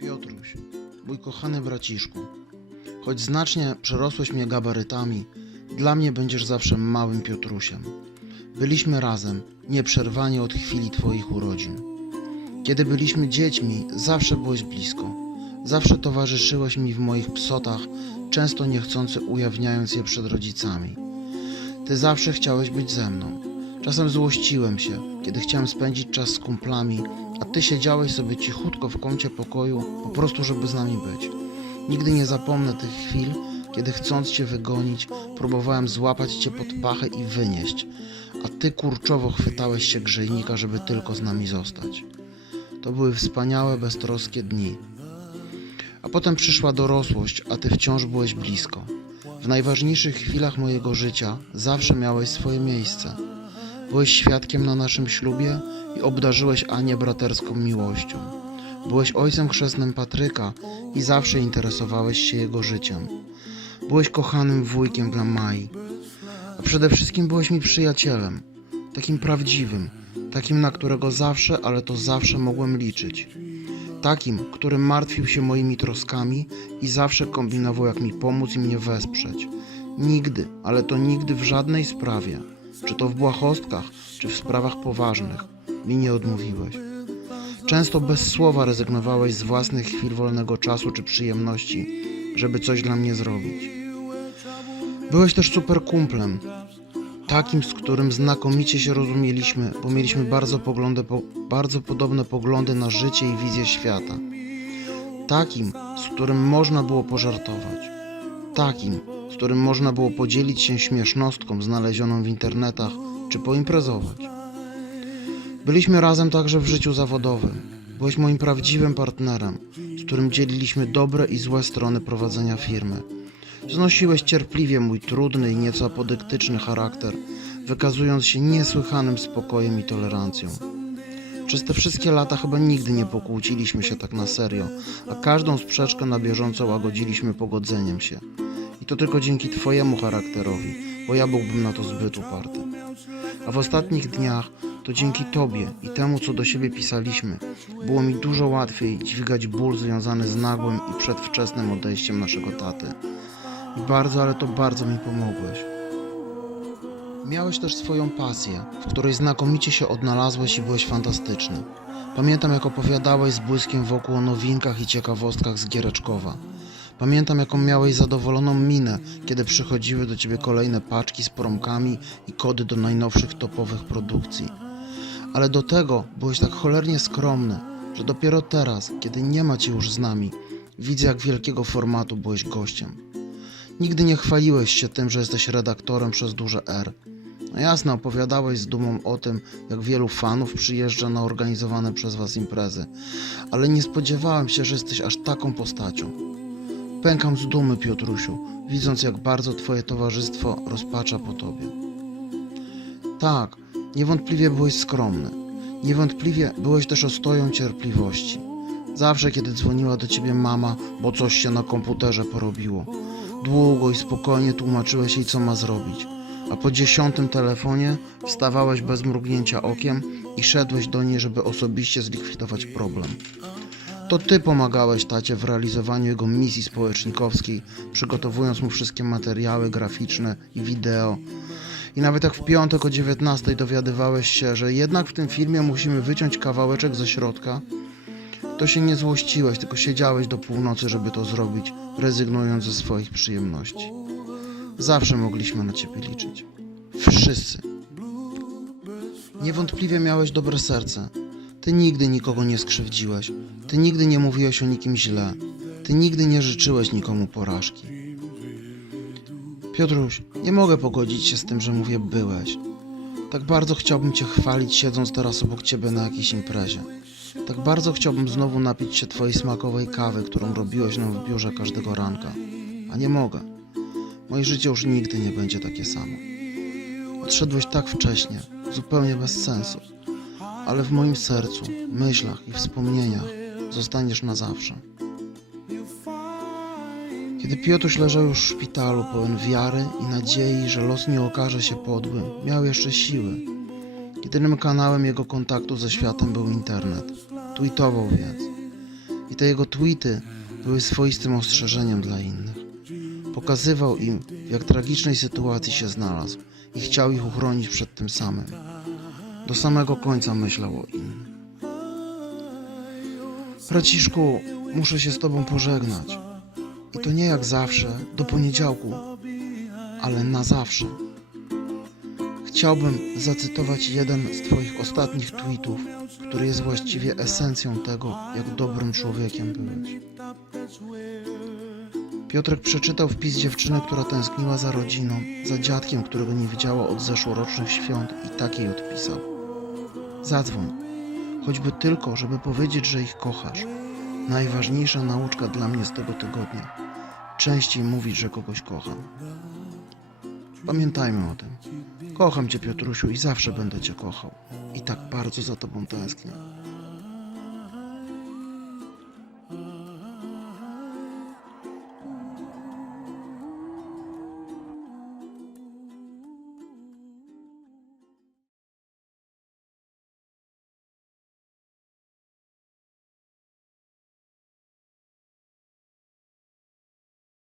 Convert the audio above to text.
Piotruś, mój kochany braciszku, choć znacznie przerosłeś mnie gabarytami, dla mnie będziesz zawsze małym Piotrusiem. Byliśmy razem, nieprzerwanie od chwili Twoich urodzin. Kiedy byliśmy dziećmi, zawsze byłeś blisko. Zawsze towarzyszyłeś mi w moich psotach, często niechcący ujawniając je przed rodzicami. Ty zawsze chciałeś być ze mną. Czasem złościłem się, kiedy chciałem spędzić czas z kumplami, a ty siedziałeś sobie cichutko w kącie pokoju, po prostu żeby z nami być. Nigdy nie zapomnę tych chwil, kiedy chcąc cię wygonić, próbowałem złapać cię pod pachę i wynieść, a ty kurczowo chwytałeś się grzejnika, żeby tylko z nami zostać. To były wspaniałe, beztroskie dni. A potem przyszła dorosłość, a ty wciąż byłeś blisko. W najważniejszych chwilach mojego życia zawsze miałeś swoje miejsce. Byłeś świadkiem na naszym ślubie i obdarzyłeś Anię braterską miłością. Byłeś ojcem chrzestnym Patryka i zawsze interesowałeś się jego życiem. Byłeś kochanym wujkiem dla Mai. A przede wszystkim byłeś mi przyjacielem. Takim prawdziwym, takim na którego zawsze, ale to zawsze mogłem liczyć. Takim, który martwił się moimi troskami i zawsze kombinował, jak mi pomóc i mnie wesprzeć. Nigdy, ale to nigdy w żadnej sprawie, czy to w błahostkach, czy w sprawach poważnych, mi nie odmówiłeś. Często bez słowa rezygnowałeś z własnych chwil wolnego czasu czy przyjemności, żeby coś dla mnie zrobić. Byłeś też super kumplem, takim, z którym znakomicie się rozumieliśmy, bo mieliśmy bardzo, poglądy, po, bardzo podobne poglądy na życie i wizję świata. Takim, z którym można było pożartować. Takim, z którym można było podzielić się śmiesznostką znalezioną w internetach czy poimprezować. Byliśmy razem także w życiu zawodowym. Byłeś moim prawdziwym partnerem, z którym dzieliliśmy dobre i złe strony prowadzenia firmy. Znosiłeś cierpliwie mój trudny i nieco apodyktyczny charakter, wykazując się niesłychanym spokojem i tolerancją. Przez te wszystkie lata chyba nigdy nie pokłóciliśmy się tak na serio, a każdą sprzeczkę na bieżąco łagodziliśmy pogodzeniem się. To tylko dzięki Twojemu charakterowi, bo ja byłbym na to zbyt uparty. A w ostatnich dniach to dzięki Tobie i temu, co do siebie pisaliśmy, było mi dużo łatwiej dźwigać ból związany z nagłym i przedwczesnym odejściem naszego taty. I bardzo, ale to bardzo mi pomogłeś. Miałeś też swoją pasję, w której znakomicie się odnalazłeś i byłeś fantastyczny. Pamiętam, jak opowiadałeś z błyskiem wokół o nowinkach i ciekawostkach z Giereczkowa. Pamiętam, jaką miałeś zadowoloną minę, kiedy przychodziły do ciebie kolejne paczki z promkami i kody do najnowszych topowych produkcji. Ale do tego byłeś tak cholernie skromny, że dopiero teraz, kiedy nie ma cię już z nami, widzę, jak wielkiego formatu byłeś gościem. Nigdy nie chwaliłeś się tym, że jesteś redaktorem przez duże R. No jasne, opowiadałeś z dumą o tym, jak wielu fanów przyjeżdża na organizowane przez was imprezy, ale nie spodziewałem się, że jesteś aż taką postacią. Pękam z dumy, Piotrusiu, widząc jak bardzo twoje towarzystwo rozpacza po tobie. Tak, niewątpliwie byłeś skromny. Niewątpliwie byłeś też ostoją cierpliwości. Zawsze, kiedy dzwoniła do ciebie mama, bo coś się na komputerze porobiło, długo i spokojnie tłumaczyłeś jej, co ma zrobić. A po dziesiątym telefonie wstawałeś bez mrugnięcia okiem i szedłeś do niej, żeby osobiście zlikwidować problem. To ty pomagałeś tacie w realizowaniu jego misji społecznikowskiej, przygotowując mu wszystkie materiały graficzne i wideo. I nawet jak w piątek o 19 dowiadywałeś się, że jednak w tym filmie musimy wyciąć kawałeczek ze środka, to się nie złościłeś, tylko siedziałeś do północy, żeby to zrobić, rezygnując ze swoich przyjemności. Zawsze mogliśmy na ciebie liczyć. Wszyscy. Niewątpliwie miałeś dobre serce. Ty nigdy nikogo nie skrzywdziłeś. Ty nigdy nie mówiłeś o nikim źle. Ty nigdy nie życzyłeś nikomu porażki. Piotruś, nie mogę pogodzić się z tym, że mówię byłeś. Tak bardzo chciałbym cię chwalić, siedząc teraz obok ciebie na jakiejś imprezie. Tak bardzo chciałbym znowu napić się twojej smakowej kawy, którą robiłeś nam w biurze każdego ranka. A nie mogę. Moje życie już nigdy nie będzie takie samo. Odszedłeś tak wcześnie, zupełnie bez sensu, ale w moim sercu, myślach i wspomnieniach zostaniesz na zawsze. Kiedy Piotruś leżał już w szpitalu pełen wiary i nadziei, że los nie okaże się podły, miał jeszcze siły. Jedynym kanałem jego kontaktu ze światem był internet. Tweetował więc. I te jego tweety były swoistym ostrzeżeniem dla innych. Pokazywał im, w jak tragicznej sytuacji się znalazł i chciał ich uchronić przed tym samym. Do samego końca myślał o innym. Braciszku, muszę się z tobą pożegnać. I to nie jak zawsze, do poniedziałku, ale na zawsze. Chciałbym zacytować jeden z Twoich ostatnich tweetów, który jest właściwie esencją tego, jak dobrym człowiekiem byłeś. Piotrek przeczytał wpis dziewczyny, która tęskniła za rodziną, za dziadkiem, którego nie widziała od zeszłorocznych świąt i tak jej odpisał. Zadzwoń, choćby tylko, żeby powiedzieć, że ich kochasz. Najważniejsza nauczka dla mnie z tego tygodnia. Częściej mówić, że kogoś kocham. Pamiętajmy o tym. Kocham Cię, Piotrusiu, i zawsze będę Cię kochał. I tak bardzo za Tobą tęsknię.